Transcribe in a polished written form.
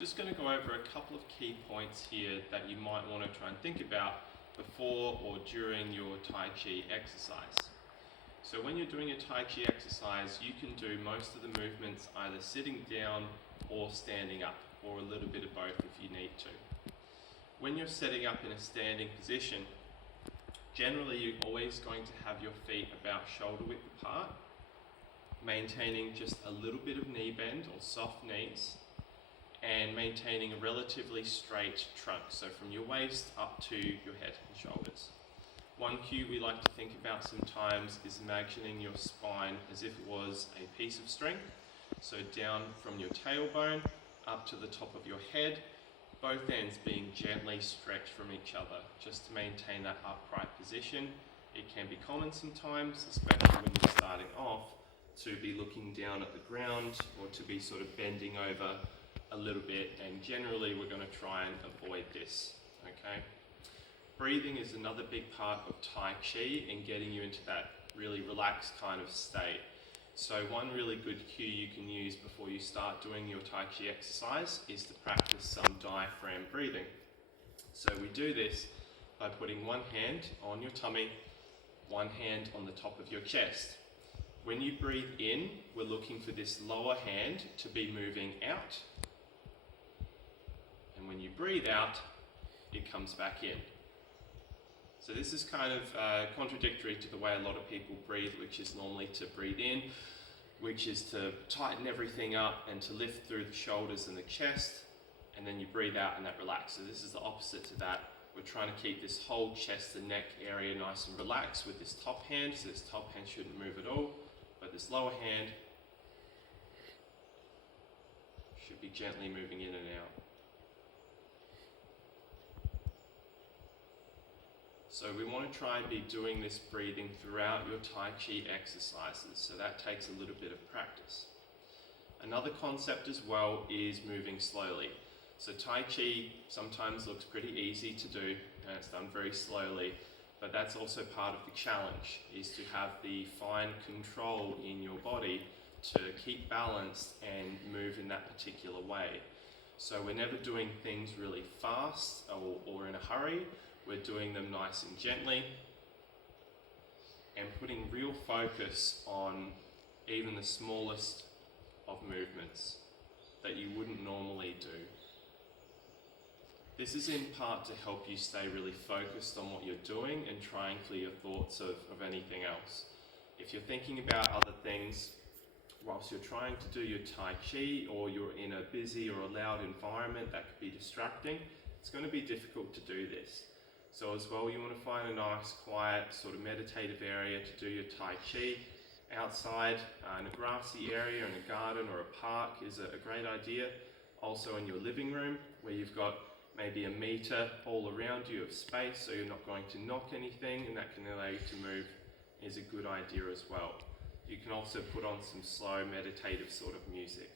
Just going to go over a couple of key points here that you might want to try and think about before or during your Tai Chi exercise. So when you're doing a Tai Chi exercise, you can do most of the movements either sitting down or standing up, or a little bit of both if you need to. When you're setting up in a standing position, generally you're always going to have your feet about shoulder width apart, maintaining just a little bit of knee bend or soft knees, and maintaining a relatively straight trunk, so from your waist up to your head and shoulders. One cue we like to think about sometimes is imagining your spine as if it was a piece of string, so down from your tailbone up to the top of your head, both ends being gently stretched from each other, just to maintain that upright position. It can be common sometimes, especially when you're starting off, to be looking down at the ground or to be sort of bending over a little bit, and generally we're going to try and avoid this, okay? Breathing is another big part of Tai Chi and getting you into that really relaxed kind of state. So one really good cue you can use before you start doing your Tai Chi exercise is to practice some diaphragm breathing. So we do this by putting one hand on your tummy, one hand on the top of your chest. When you breathe in, we're looking for this lower hand to be moving out. And when you breathe out, it comes back in. So this is kind of contradictory to the way a lot of people breathe, which is normally to breathe in, which is to tighten everything up and to lift through the shoulders and the chest, and then you breathe out and that relaxes. So this is the opposite to that. We're trying to keep this whole chest and neck area nice and relaxed with this top hand, so this top hand shouldn't move at all, but this lower hand should be gently moving in and out. So we want to try and be doing this breathing throughout your Tai Chi exercises, so that takes a little bit of practice. Another concept as well is moving slowly. So Tai Chi sometimes looks pretty easy to do, and it's done very slowly, but that's also part of the challenge, is to have the fine control in your body to keep balanced and move in that particular way. So we're never doing things really fast or in a hurry. We're doing them nice and gently and putting real focus on even the smallest of movements that you wouldn't normally do. This is in part to help you stay really focused on what you're doing and try and clear your thoughts of anything else. If you're thinking about other things whilst you're trying to do your Tai Chi, or you're in a busy or a loud environment that could be distracting, it's going to be difficult to do this. So as well, you want to find a nice, quiet, sort of meditative area to do your Tai Chi. Outside, in a grassy area, in a garden or a park is a great idea. Also in your living room, where you've got maybe a meter all around you of space, so you're not going to knock anything, and that can allow you to move, is a good idea as well. You can also put on some slow, meditative sort of music.